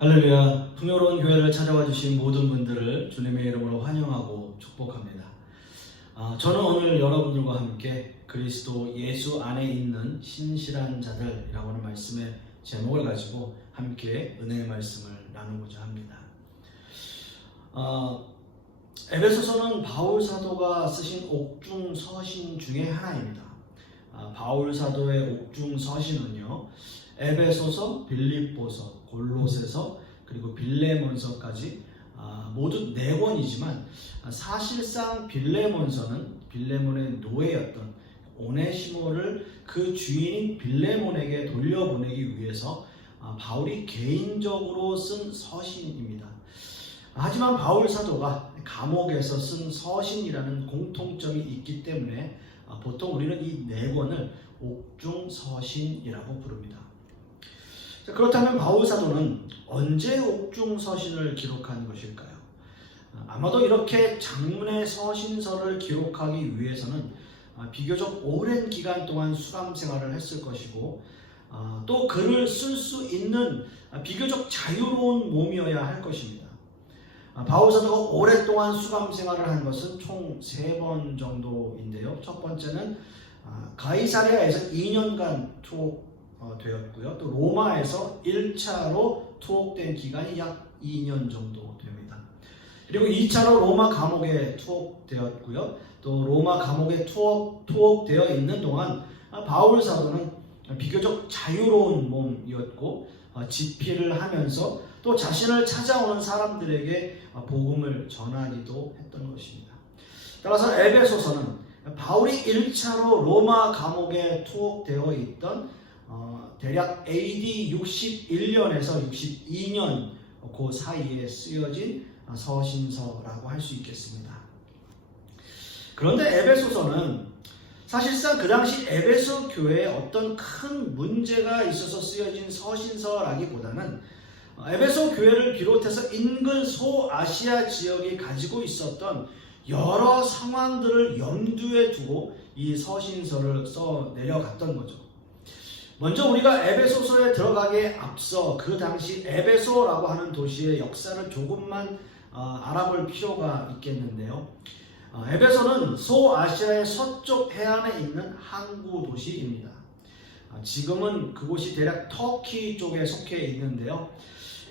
할렐루야. 풍요로운 교회를 찾아와 주신 모든 분들을 주님의 이름으로 환영하고 축복합니다. 저는 오늘 여러분들과 함께 그리스도 예수 안에 있는 신실한 자들이라고 하는 말씀의 제목을 가지고 함께 은혜의 말씀을 나누고자 합니다. 에베소서는 바울 사도가 쓰신 옥중 서신 중에 하나입니다. 바울 사도의 옥중 서신은요, 에베소서, 빌립보서, 골로새서 그리고 빌레몬서까지 모두 4권이지만 사실상 빌레몬서는 빌레몬의 노예였던 오네시모를 그 주인인 빌레몬에게 돌려보내기 위해서 바울이 개인적으로 쓴 서신입니다. 하지만 바울 사도가 감옥에서 쓴 서신이라는 공통점이 있기 때문에 보통 우리는 이 4권을 옥중 서신이라고 부릅니다. 그렇다면 바울 사도는 언제 옥중 서신을 기록한 것일까요? 아마도 이렇게 장문의 서신서를 기록하기 위해서는 비교적 오랜 기간 동안 수감 생활을 했을 것이고, 또 글을 쓸 수 있는 비교적 자유로운 몸이어야 할 것입니다. 바울 사도가 오랫동안 수감 생활을 한 것은 총 3번 정도인데요. 첫 번째는 가이사랴에서 2년간 투옥되었고요. 또 로마에서 1차로 투옥된 기간이 약 2년 정도 됩니다. 그리고 2차로 로마 감옥에 투옥되었고요. 또 로마 감옥에 투옥되어 있는 동안 바울 사도는 비교적 자유로운 몸이었고, 집필을 하면서 또 자신을 찾아오는 사람들에게 복음을 전하기도 했던 것입니다. 따라서 에베소서는 바울이 1차로 로마 감옥에 투옥되어 있던 대략 AD 61년에서 62년 그 사이에 쓰여진 서신서라고 할 수 있겠습니다. 그런데 에베소서는 사실상 그 당시 에베소 교회에 어떤 큰 문제가 있어서 쓰여진 서신서라기보다는 에베소 교회를 비롯해서 인근 소아시아 지역이 가지고 있었던 여러 상황들을 염두에 두고 이 서신서를 써 내려갔던 거죠. 먼저 우리가 에베소서에 들어가기에 앞서 그 당시 에베소라고 하는 도시의 역사를 조금만 알아볼 필요가 있겠는데요. 에베소는 소아시아의 서쪽 해안에 있는 항구 도시입니다. 지금은 그곳이 대략 터키 쪽에 속해 있는데요.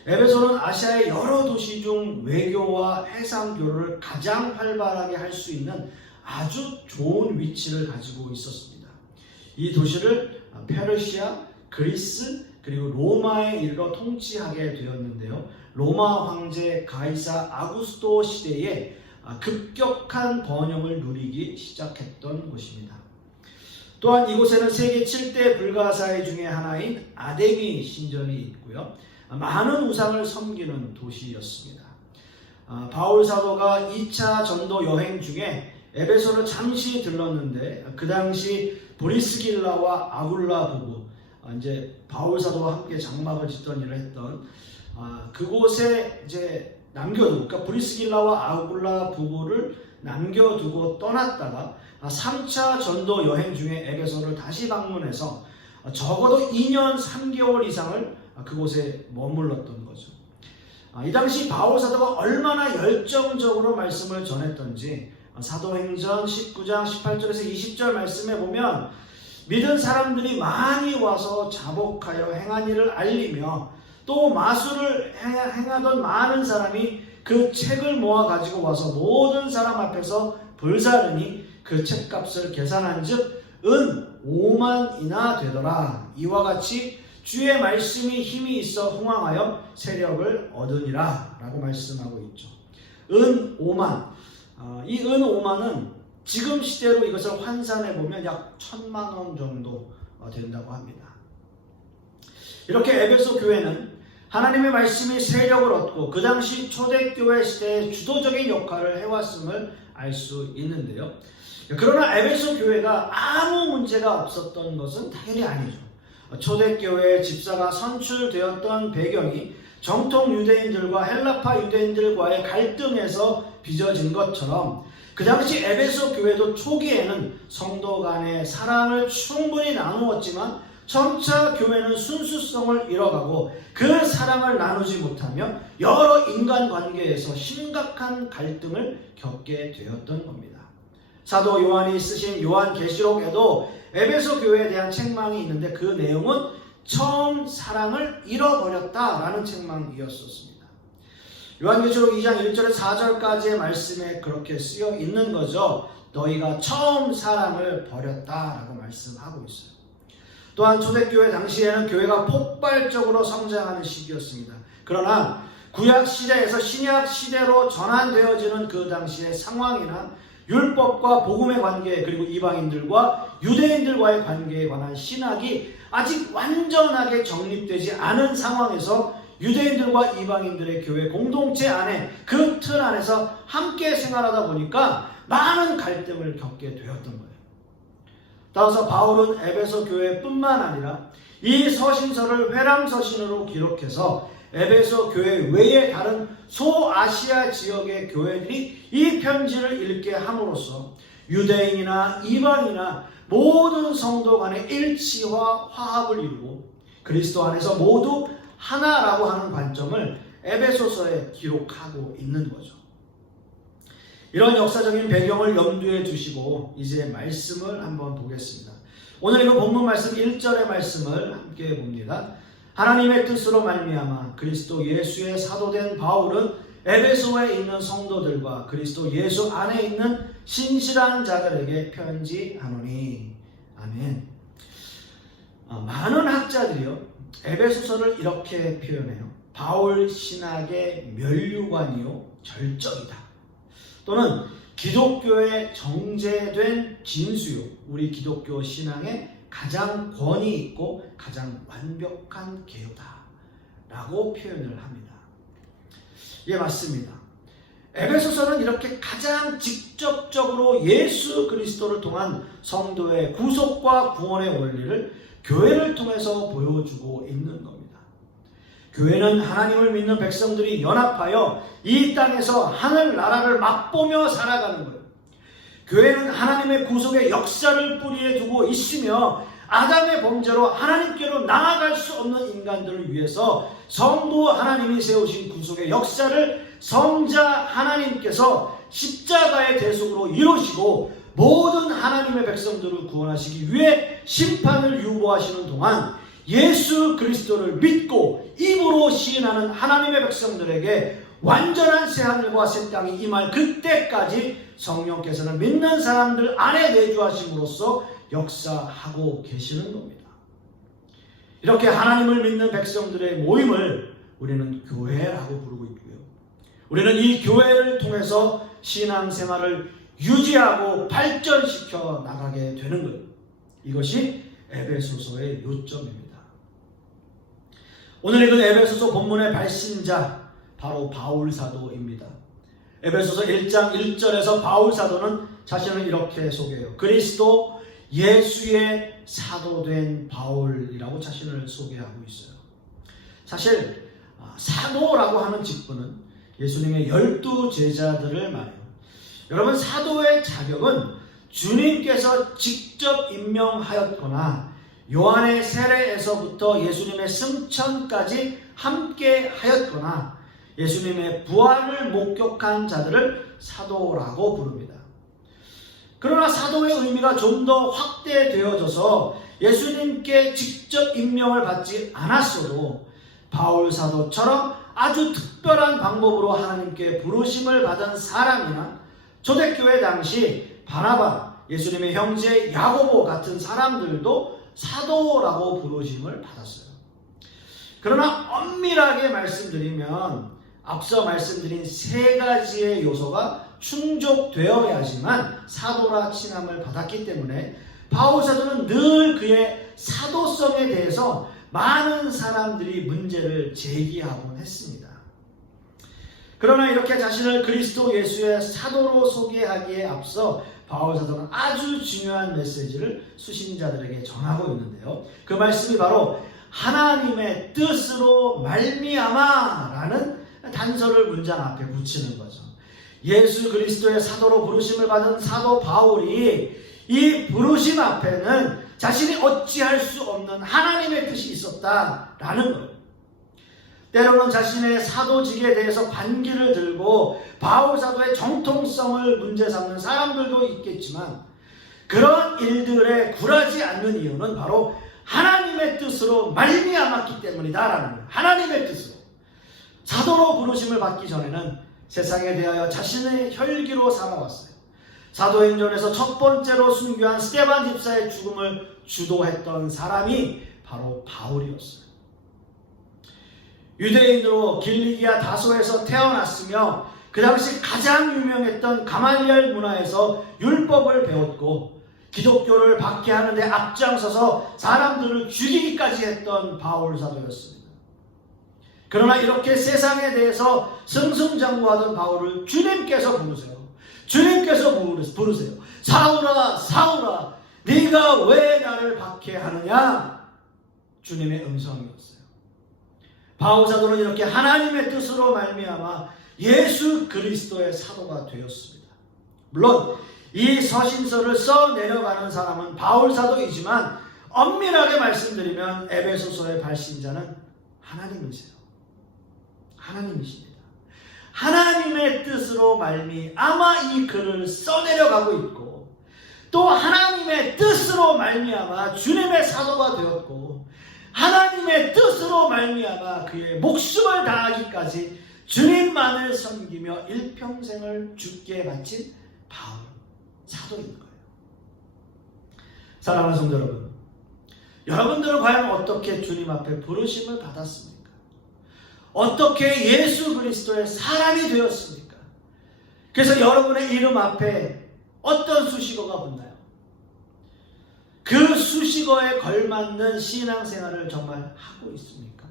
에베소는 아시아의 여러 도시 중 외교와 해상교류를 가장 활발하게 할 수 있는 아주 좋은 위치를 가지고 있었습니다. 이 도시를 페르시아, 그리스, 그리고 로마에 이르러 통치하게 되었는데요. 로마 황제 가이사 아구스토 시대에 급격한 번영을 누리기 시작했던 곳입니다. 또한 이곳에는 세계 7대 불가사의 중에 하나인 아데미 신전이 있고요. 많은 우상을 섬기는 도시였습니다. 바울 사도가 2차 전도 여행 중에 에베소를 잠시 들렀는데, 그 당시 브리스길라와 아굴라 부부, 이제 바울 사도와 함께 장막을 짓던 일을 했던 그곳에 이제 남겨두고, 그러니까 브리스길라와 아굴라 부부를 남겨두고 떠났다가 3차 전도 여행 중에 에베소를 다시 방문해서 적어도 2년 3개월 이상을 그곳에 머물렀던 거죠. 이 당시 바울 사도가 얼마나 열정적으로 말씀을 전했던지 사도행전 19장 18절에서 20절 말씀에 보면, 믿은 사람들이 많이 와서 자복하여 행한 일을 알리며 또 마술을 행하던 많은 사람이 그 책을 모아 가지고 와서 모든 사람 앞에서 불사르니 그 책값을 계산한 즉 은 5만이나 되더라. 이와 같이 주의 말씀이 힘이 있어 흥왕하여 세력을 얻으니라 라고 말씀하고 있죠. 은 5만. 이 은 5만은 지금 시대로 이것을 환산해 보면 약 1,000만 원 정도 된다고 합니다. 이렇게 에베소 교회는 하나님의 말씀이 세력을 얻고 그 당시 초대교회 시대의 주도적인 역할을 해왔음을 알 수 있는데요. 그러나 에베소 교회가 아무 문제가 없었던 것은 당연히 아니죠. 초대교회의 집사가 선출되었던 배경이 정통 유대인들과 헬라파 유대인들과의 갈등에서 빚어진 것처럼 그 당시 에베소 교회도 초기에는 성도 간의 사랑을 충분히 나누었지만 점차 교회는 순수성을 잃어가고 그 사랑을 나누지 못하며 여러 인간관계에서 심각한 갈등을 겪게 되었던 겁니다. 사도 요한이 쓰신 요한계시록에도 에베소 교회에 대한 책망이 있는데 그 내용은 처음 사랑을 잃어버렸다라는 책망이었습니다. 요한계시록 2장 1절에 4절까지의 말씀에 그렇게 쓰여 있는 거죠. 너희가 처음 사랑을 버렸다라고 말씀하고 있어요. 또한 초대교회 당시에는 교회가 폭발적으로 성장하는 시기였습니다. 그러나 구약 시대에서 신약 시대로 전환되어지는 그 당시의 상황이나 율법과 복음의 관계, 그리고 이방인들과 유대인들과의 관계에 관한 신학이 아직 완전하게 정립되지 않은 상황에서 유대인들과 이방인들의 교회 공동체 안에 그 틀 안에서 함께 생활하다 보니까 많은 갈등을 겪게 되었던 거예요. 따라서 바울은 에베소 교회뿐만 아니라 이 서신서를 회람서신으로 기록해서 에베소 교회 외의 다른 소아시아 지역의 교회들이 이 편지를 읽게 함으로써 유대인이나 이방이나 모든 성도 간의 일치와 화합을 이루고 그리스도 안에서 모두 하나라고 하는 관점을 에베소서에 기록하고 있는 거죠. 이런 역사적인 배경을 염두에 두시고 이제 말씀을 한번 보겠습니다. 오늘 이거 본문 말씀 1절의 말씀을 함께 봅니다. 하나님의 뜻으로 말미암아 그리스도 예수의 사도된 바울은 에베소에 있는 성도들과 그리스도 예수 안에 있는 신실한 자들에게 편지하노니. 아멘. 많은 학자들이요 에베소서를 이렇게 표현해요. 바울 신학의 면류관이요 절정이다. 또는 기독교의 정제된 진수요, 우리 기독교 신앙의 가장 권위 있고 가장 완벽한 개요다 라고 표현을 합니다. 예, 맞습니다. 에베소서는 이렇게 가장 직접적으로 예수 그리스도를 통한 성도의 구속과 구원의 원리를 교회를 통해서 보여주고 있는 겁니다. 교회는 하나님을 믿는 백성들이 연합하여 이 땅에서 하늘나라를 맛보며 살아가는 거예요. 교회는 하나님의 구속의 역사를 뿌리에 두고 있으며 아담의 범죄로 하나님께로 나아갈 수 없는 인간들을 위해서 성도 하나님이 세우신 구속의 역사를 성자 하나님께서 십자가의 대속으로 이루시고 모든 하나님의 백성들을 구원하시기 위해 심판을 유보하시는 동안 예수 그리스도를 믿고 입으로 시인하는 하나님의 백성들에게 완전한 새하늘과 새 땅이 임할 그때까지 성령께서는 믿는 사람들 안에 내주하심으로써 역사하고 계시는 겁니다. 이렇게 하나님을 믿는 백성들의 모임을 우리는 교회라고 부르고 있고요. 우리는 이 교회를 통해서 신앙생활을 유지하고 발전시켜 나가게 되는 것. 이것이 에베소서의 요점입니다. 오늘 읽은 에베소서 본문의 발신자 바로 바울 사도입니다. 에베소서 1장 1절에서 바울 사도는 자신을 이렇게 소개해요. 그리스도 예수의 사도된 바울이라고 자신을 소개하고 있어요. 사실 사도라고 하는 직분은 예수님의 12 제자들을 말해요. 여러분, 사도의 자격은 주님께서 직접 임명하였거나 요한의 세례에서부터 예수님의 승천까지 함께 하였거나 예수님의 부활을 목격한 자들을 사도라고 부릅니다. 그러나 사도의 의미가 좀 더 확대되어져서 예수님께 직접 임명을 받지 않았어도 바울 사도처럼 아주 특별한 방법으로 하나님께 부르심을 받은 사람이나 초대교회 당시 바나바, 예수님의 형제 야고보 같은 사람들도 사도라고 부르심을 받았어요. 그러나 엄밀하게 말씀드리면 앞서 말씀드린 세 가지의 요소가 충족되어야지만 사도라 칭함을 받았기 때문에 바울 사도는 늘 그의 사도성에 대해서 많은 사람들이 문제를 제기하곤 했습니다. 그러나 이렇게 자신을 그리스도 예수의 사도로 소개하기에 앞서 바울 사도는 아주 중요한 메시지를 수신자들에게 전하고 있는데요. 그 말씀이 바로 하나님의 뜻으로 말미암아라는 단서를 문장 앞에 붙이는 거죠. 예수 그리스도의 사도로 부르심을 받은 사도 바울이 이 부르심 앞에는 자신이 어찌할 수 없는 하나님의 뜻이 있었다라는 거예요. 때로는 자신의 사도직에 대해서 반기를 들고 바울 사도의 정통성을 문제 삼는 사람들도 있겠지만, 그런 일들에 굴하지 않는 이유는 바로 하나님의 뜻으로 말미암았기 때문이다라는 거예요. 하나님의 뜻으로. 사도로 부르심을 받기 전에는 세상에 대하여 자신의 혈기로 살아왔어요. 사도행전에서 첫 번째로 순교한 스데반 집사의 죽음을 주도했던 사람이 바로 바울이었어요. 유대인으로 길리기아 다소에서 태어났으며 그 당시 가장 유명했던 가말리엘 문화에서 율법을 배웠고 기독교를 박해하는 데 앞장서서 사람들을 죽이기까지 했던 바울 사도였습니다. 그러나 이렇게 세상에 대해서 승승장구하던 바울을 주님께서 부르세요. 주님께서 부르세요. 사울아, 사울아, 네가 왜 나를 박해하느냐? 주님의 음성이었어요. 바울 사도는 이렇게 하나님의 뜻으로 말미암아 예수 그리스도의 사도가 되었습니다. 물론 이 서신서를 써 내려가는 사람은 바울 사도이지만 엄밀하게 말씀드리면 에베소서의 발신자는 하나님이세요. 하나님이십니다. 하나님의 뜻으로 말미암아 이 글을 써내려가고 있고, 또 하나님의 뜻으로 말미암아 주님의 사도가 되었고, 하나님의 뜻으로 말미암아 그의 목숨을 다하기까지 주님만을 섬기며 일평생을 주께 바친 바울 사도인 거예요. 사랑하는 성도 여러분, 여러분들은 과연 어떻게 주님 앞에 부르심을 받았습니까? 어떻게 예수 그리스도의 사람이 되었습니까? 그래서 여러분의 이름 앞에 어떤 수식어가 붙나요? 그 수식어에 걸맞는 신앙생활을 정말 하고 있습니까?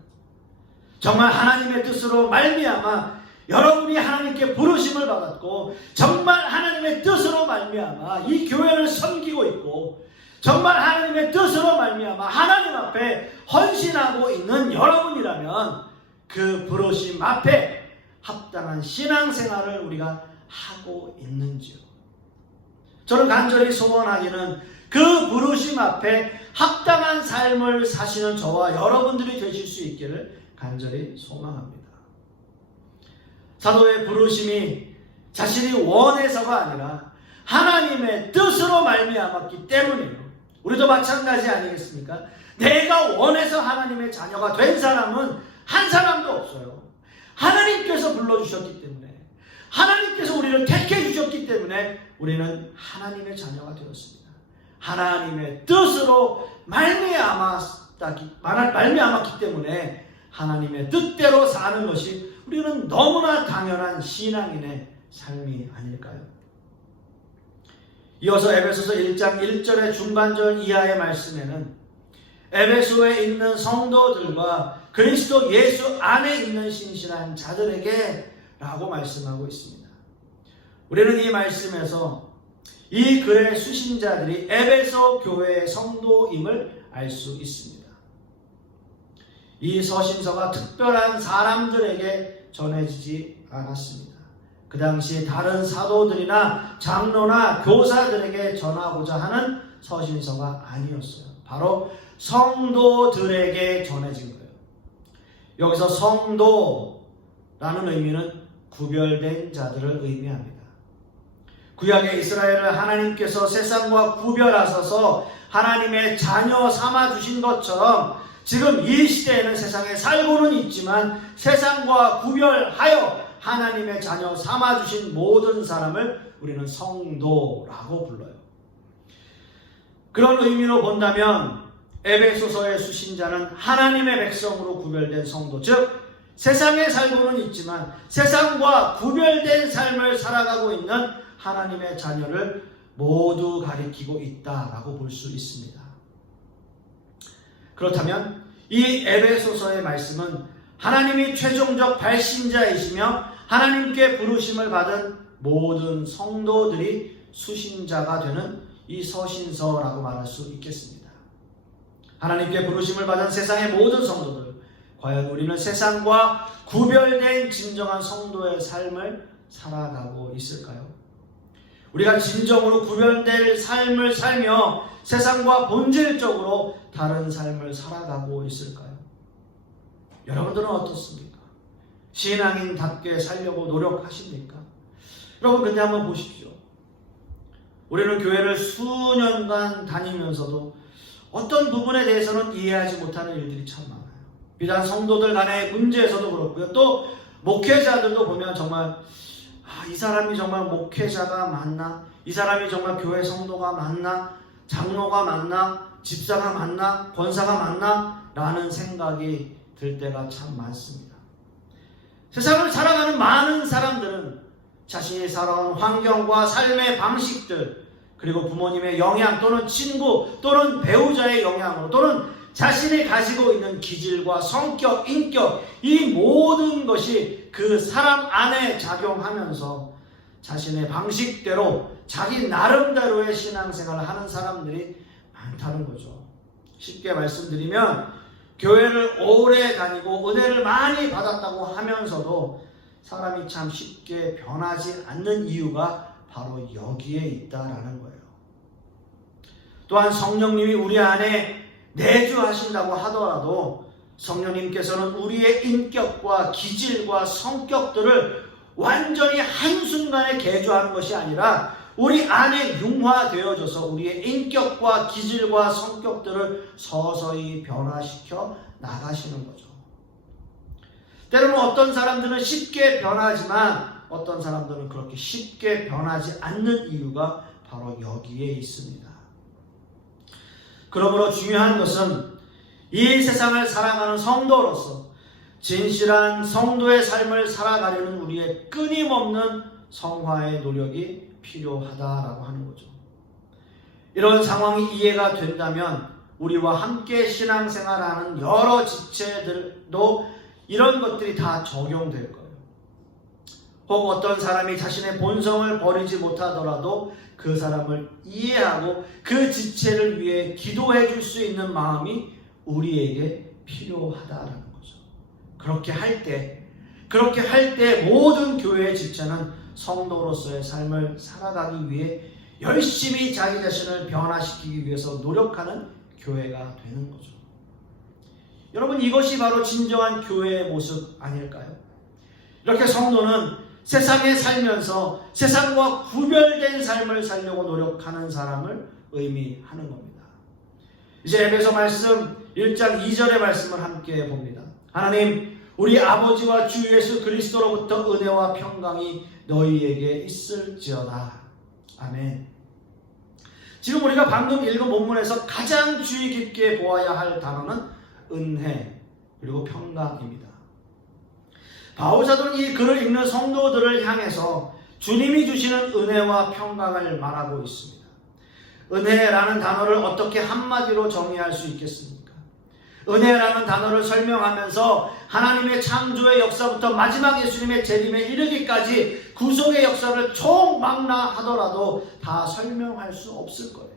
정말 하나님의 뜻으로 말미암아 여러분이 하나님께 부르심을 받았고, 정말 하나님의 뜻으로 말미암아 이 교회를 섬기고 있고, 정말 하나님의 뜻으로 말미암아 하나님 앞에 헌신하고 있는 여러분이라면 그 부르심 앞에 합당한 신앙생활을 우리가 하고 있는지요? 저는 간절히 소원하기는 그 부르심 앞에 합당한 삶을 사시는 저와 여러분들이 되실 수 있기를 간절히 소망합니다. 사도의 부르심이 자신이 원해서가 아니라 하나님의 뜻으로 말미암았기 때문이에요. 우리도 마찬가지 아니겠습니까? 내가 원해서 하나님의 자녀가 된 사람은 한 사람도 없어요. 하나님께서 불러주셨기 때문에, 하나님께서 우리를 택해 주셨기 때문에 우리는 하나님의 자녀가 되었습니다. 하나님의 뜻으로 말미암았기 때문에 하나님의 뜻대로 사는 것이 우리는 너무나 당연한 신앙인의 삶이 아닐까요? 이어서 에베소서 1장 1절의 중반절 이하의 말씀에는 에베소에 있는 성도들과 그리스도 예수 안에 있는 신실한 자들에게 라고 말씀하고 있습니다. 우리는 이 말씀에서 이 글의 수신자들이 에베소 교회의 성도임을 알 수 있습니다. 이 서신서가 특별한 사람들에게 전해지지 않았습니다. 그 당시 다른 사도들이나 장로나 교사들에게 전하고자 하는 서신서가 아니었어요. 바로 성도들에게 전해진 거예요. 여기서 성도라는 의미는 구별된 자들을 의미합니다. 구약의 이스라엘을 하나님께서 세상과 구별하셔서 하나님의 자녀 삼아주신 것처럼 지금 이 시대에는 세상에 살고는 있지만 세상과 구별하여 하나님의 자녀 삼아주신 모든 사람을 우리는 성도라고 불러요. 그런 의미로 본다면 에베소서의 수신자는 하나님의 백성으로 구별된 성도, 즉 세상에 살고는 있지만 세상과 구별된 삶을 살아가고 있는 하나님의 자녀를 모두 가리키고 있다라고 볼 수 있습니다. 그렇다면 이 에베소서의 말씀은 하나님이 최종적 발신자이시며 하나님께 부르심을 받은 모든 성도들이 수신자가 되는 이 서신서라고 말할 수 있겠습니다. 하나님께 부르심을 받은 세상의 모든 성도들, 과연 우리는 세상과 구별된 진정한 성도의 삶을 살아가고 있을까요? 우리가 진정으로 구별될 삶을 살며 세상과 본질적으로 다른 삶을 살아가고 있을까요? 여러분들은 어떻습니까? 신앙인답게 살려고 노력하십니까? 여러분, 근데 한번 보십시오. 우리는 교회를 수년간 다니면서도 어떤 부분에 대해서는 이해하지 못하는 일들이 참 많아요. 비단 성도들 간의 문제에서도 그렇고요. 또 목회자들도 보면 정말 이 사람이 정말 목회자가 맞나? 이 사람이 정말 교회 성도가 맞나? 장로가 맞나? 집사가 맞나? 권사가 맞나? 라는 생각이 들 때가 참 많습니다. 세상을 살아가는 많은 사람들은 자신이 살아온 환경과 삶의 방식들, 그리고 부모님의 영향 또는 친구 또는 배우자의 영향으로 또는 자신이 가지고 있는 기질과 성격, 인격, 이 모든 것이 그 사람 안에 작용하면서 자신의 방식대로 자기 나름대로의 신앙생활을 하는 사람들이 많다는 거죠. 쉽게 말씀드리면 교회를 오래 다니고 은혜를 많이 받았다고 하면서도 사람이 참 쉽게 변하지 않는 이유가 바로 여기에 있다라는 거예요. 또한 성령님이 우리 안에 내주하신다고 하더라도 성령님께서는 우리의 인격과 기질과 성격들을 완전히 한순간에 개조하는 것이 아니라 우리 안에 융화되어져서 우리의 인격과 기질과 성격들을 서서히 변화시켜 나가시는 거죠. 때로는 어떤 사람들은 쉽게 변하지만 어떤 사람들은 그렇게 쉽게 변하지 않는 이유가 바로 여기에 있습니다. 그러므로 중요한 것은 이 세상을 살아가는 성도로서 진실한 성도의 삶을 살아가려는 우리의 끊임없는 성화의 노력이 필요하다라고 하는 거죠. 이런 상황이 이해가 된다면 우리와 함께 신앙생활하는 여러 지체들도 이런 것들이 다 적용될 거예요. 혹 어떤 사람이 자신의 본성을 버리지 못하더라도 그 사람을 이해하고 그 지체를 위해 기도해 줄 수 있는 마음이 우리에게 필요하다라는 거죠. 그렇게 할 때 모든 교회의 지체는 성도로서의 삶을 살아가기 위해 열심히 자기 자신을 변화시키기 위해서 노력하는 교회가 되는 거죠. 여러분, 이것이 바로 진정한 교회의 모습 아닐까요? 이렇게 성도는 세상에 살면서 세상과 구별된 삶을 살려고 노력하는 사람을 의미하는 겁니다. 이제 에베소 말씀 1장 2절의 말씀을 함께 봅니다. 하나님, 우리 아버지와 주 예수 그리스도로부터 은혜와 평강이 너희에게 있을지어다. 아멘. 지금 우리가 방금 읽은 본문에서 가장 주의 깊게 보아야 할 단어는 은혜 그리고 평강입니다. 바울사도는 이 글을 읽는 성도들을 향해서 주님이 주시는 은혜와 평강을 말하고 있습니다. 은혜라는 단어를 어떻게 한마디로 정의할 수 있겠습니까? 은혜라는 단어를 설명하면서 하나님의 창조의 역사부터 마지막 예수님의 재림에 이르기까지 구속의 역사를 총망라하더라도 다 설명할 수 없을 거예요.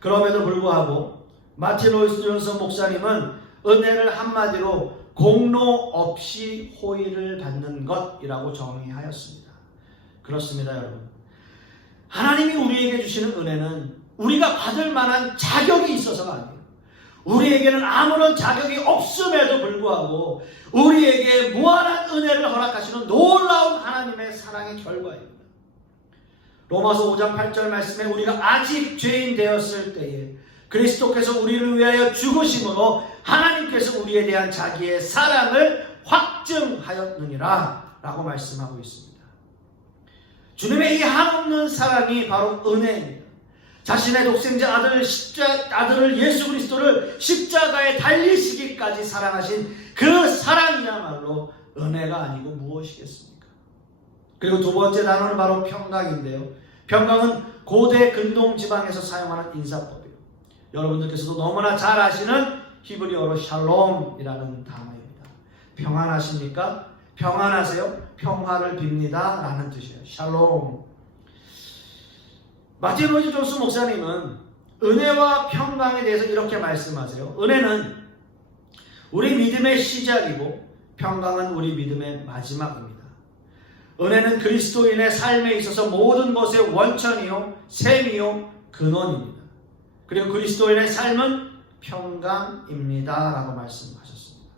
그럼에도 불구하고 마틴 로이스 존슨 목사님은 은혜를 한마디로 공로 없이 호의를 받는 것이라고 정의하였습니다. 그렇습니다, 여러분. 하나님이 우리에게 주시는 은혜는 우리가 받을 만한 자격이 있어서가 아니에요. 우리에게는 아무런 자격이 없음에도 불구하고 우리에게 무한한 은혜를 허락하시는 놀라운 하나님의 사랑의 결과입니다. 로마서 5장 8절 말씀에 우리가 아직 죄인 되었을 때에 그리스도께서 우리를 위하여 죽으심으로 하나님께서 우리에 대한 자기의 사랑을 확증하였느니라 라고 말씀하고 있습니다. 주님의 이 한없는 사랑이 바로 은혜입니다. 자신의 독생자 아들을 예수 그리스도를 십자가에 달리시기까지 사랑하신 그 사랑이야말로 은혜가 아니고 무엇이겠습니까? 그리고 두 번째 단어는 바로 평강인데요. 평강은 고대 근동 지방에서 사용하는 인사법이에요. 여러분들께서도 너무나 잘 아시는 히브리어로 샬롬이라는 단어입니다. 평안하십니까? 평안하세요? 평화를 빕니다 라는 뜻이에요. 샬롬. 마틴 로이스 존슨 목사님은 은혜와 평강에 대해서 이렇게 말씀하세요. 은혜는 우리 믿음의 시작이고 평강은 우리 믿음의 마지막입니다. 은혜는 그리스도인의 삶에 있어서 모든 것의 원천이요, 셈이요, 근원입니다. 그리고 그리스도인의 삶은 평강입니다 라고 말씀하셨습니다.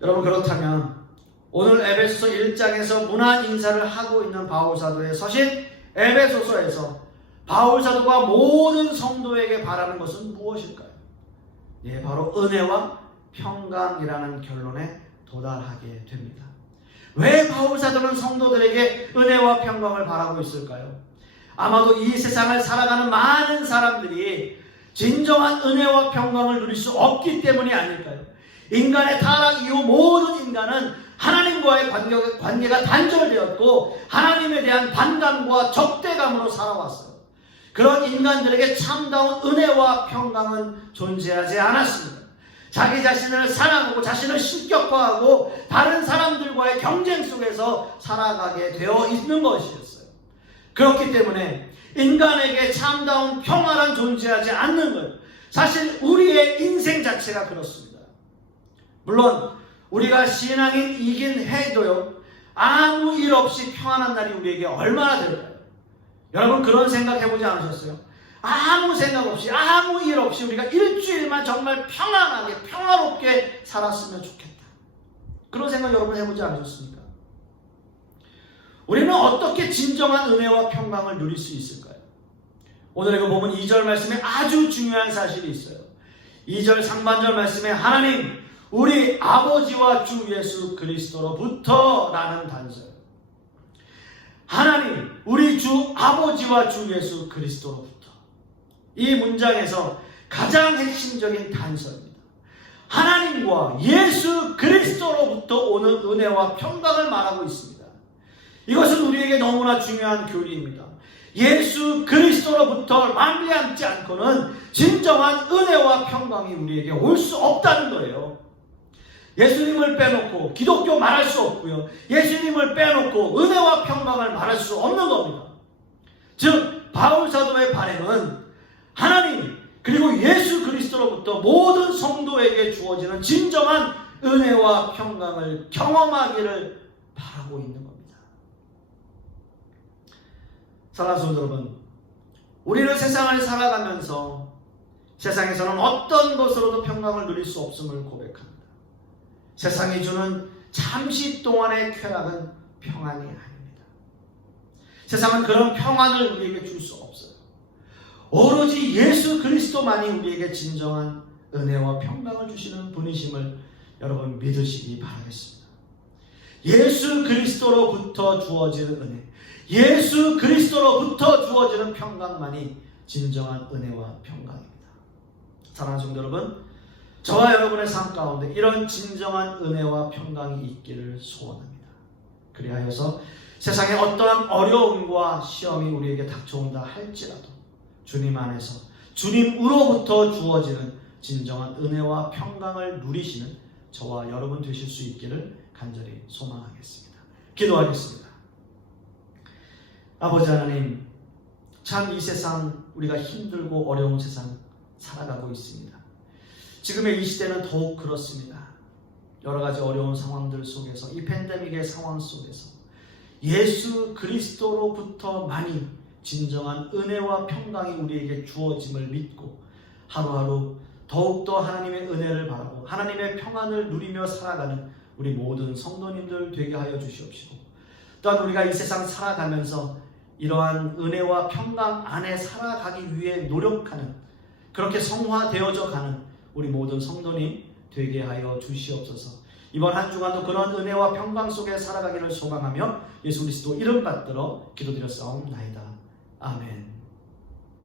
여러분, 그렇다면 오늘 에베소서 1장에서 문안 인사를 하고 있는 바울사도의 서신 에베소서에서 바울사도가 모든 성도에게 바라는 것은 무엇일까요? 예, 바로 은혜와 평강이라는 결론에 도달하게 됩니다. 왜 바울사도는 성도들에게 은혜와 평강을 바라고 있을까요? 아마도 이 세상을 살아가는 많은 사람들이 진정한 은혜와 평강을 누릴 수 없기 때문이 아닐까요? 인간의 타락 이후 모든 인간은 하나님과의 관계가 단절되었고 하나님에 대한 반감과 적대감으로 살아왔어요. 그런 인간들에게 참다운 은혜와 평강은 존재하지 않았습니다. 자기 자신을 사랑하고 자신을 신격화하고 다른 사람들과의 경쟁 속에서 살아가게 되어 있는 것이었어요. 그렇기 때문에 인간에게 참다운 평화란 존재하지 않는 것, 사실 우리의 인생 자체가 그렇습니다. 물론 우리가 신앙인이긴 해도요, 아무 일 없이 평안한 날이 우리에게 얼마나 될까요? 여러분, 그런 생각 해보지 않으셨어요? 아무 생각 없이, 아무 일 없이 우리가 일주일만 정말 평안하게, 평화롭게 살았으면 좋겠다. 그런 생각 여러분 해보지 않으셨습니까? 우리는 어떻게 진정한 은혜와 평강을 누릴 수 있을까요? 오늘 이거 보면 2절 말씀에 아주 중요한 사실이 있어요. 2절 상반절 말씀에 하나님, 우리 아버지와 주 예수 그리스도로부터 라는 단서예요. 하나님, 우리 주 아버지와 주 예수 그리스도로부터. 이 문장에서 가장 핵심적인 단서입니다. 하나님과 예수 그리스도로부터 오는 은혜와 평강을 말하고 있습니다. 이것은 우리에게 너무나 중요한 교리입니다. 예수 그리스도로부터 말미암지 않고는 진정한 은혜와 평강이 우리에게 올 수 없다는 거예요. 예수님을 빼놓고 기독교 말할 수 없고요, 예수님을 빼놓고 은혜와 평강을 말할 수 없는 겁니다. 즉 바울사도의 바람은 하나님 그리고 예수 그리스도로부터 모든 성도에게 주어지는 진정한 은혜와 평강을 경험하기를 바라고 있는 겁니다. 사랑하는 성도 여러분, 우리는 세상을 살아가면서 세상에서는 어떤 것으로도 평강을 누릴 수 없음을 고백합니다. 세상이 주는 잠시 동안의 쾌락은 평안이 아닙니다. 세상은 그런 평안을 우리에게 줄 수 없어요. 오로지 예수 그리스도만이 우리에게 진정한 은혜와 평강을 주시는 분이심을 여러분 믿으시기 바라겠습니다. 예수 그리스도로부터 주어지는 은혜, 예수 그리스도로부터 주어지는 평강만이 진정한 은혜와 평강입니다. 사랑하는 성도 여러분, 저와 여러분의 삶 가운데 이런 진정한 은혜와 평강이 있기를 소원합니다. 그리하여서 세상에 어떠한 어려움과 시험이 우리에게 닥쳐온다 할지라도 주님 안에서 주님으로부터 주어지는 진정한 은혜와 평강을 누리시는 저와 여러분 되실 수 있기를 간절히 소망하겠습니다. 기도하겠습니다. 아버지 하나님, 참 이 세상, 우리가 힘들고 어려운 세상 살아가고 있습니다. 지금의 이 시대는 더욱 그렇습니다. 여러 가지 어려운 상황들 속에서, 이 팬데믹의 상황 속에서 예수 그리스도로부터 많이 진정한 은혜와 평강이 우리에게 주어짐을 믿고 하루하루 더욱더 하나님의 은혜를 바라고 하나님의 평안을 누리며 살아가는 우리 모든 성도님들 되게 하여 주시옵시고, 또한 우리가 이 세상 살아가면서 이러한 은혜와 평강 안에 살아가기 위해 노력하는, 그렇게 성화되어져 가는 우리 모든 성도님 되게 하여 주시옵소서. 이번 한 주간도 그런 은혜와 평강 속에 살아가기를 소망하며 예수 그리스도 이름 받들어 기도드렸사옵나이다. 아멘.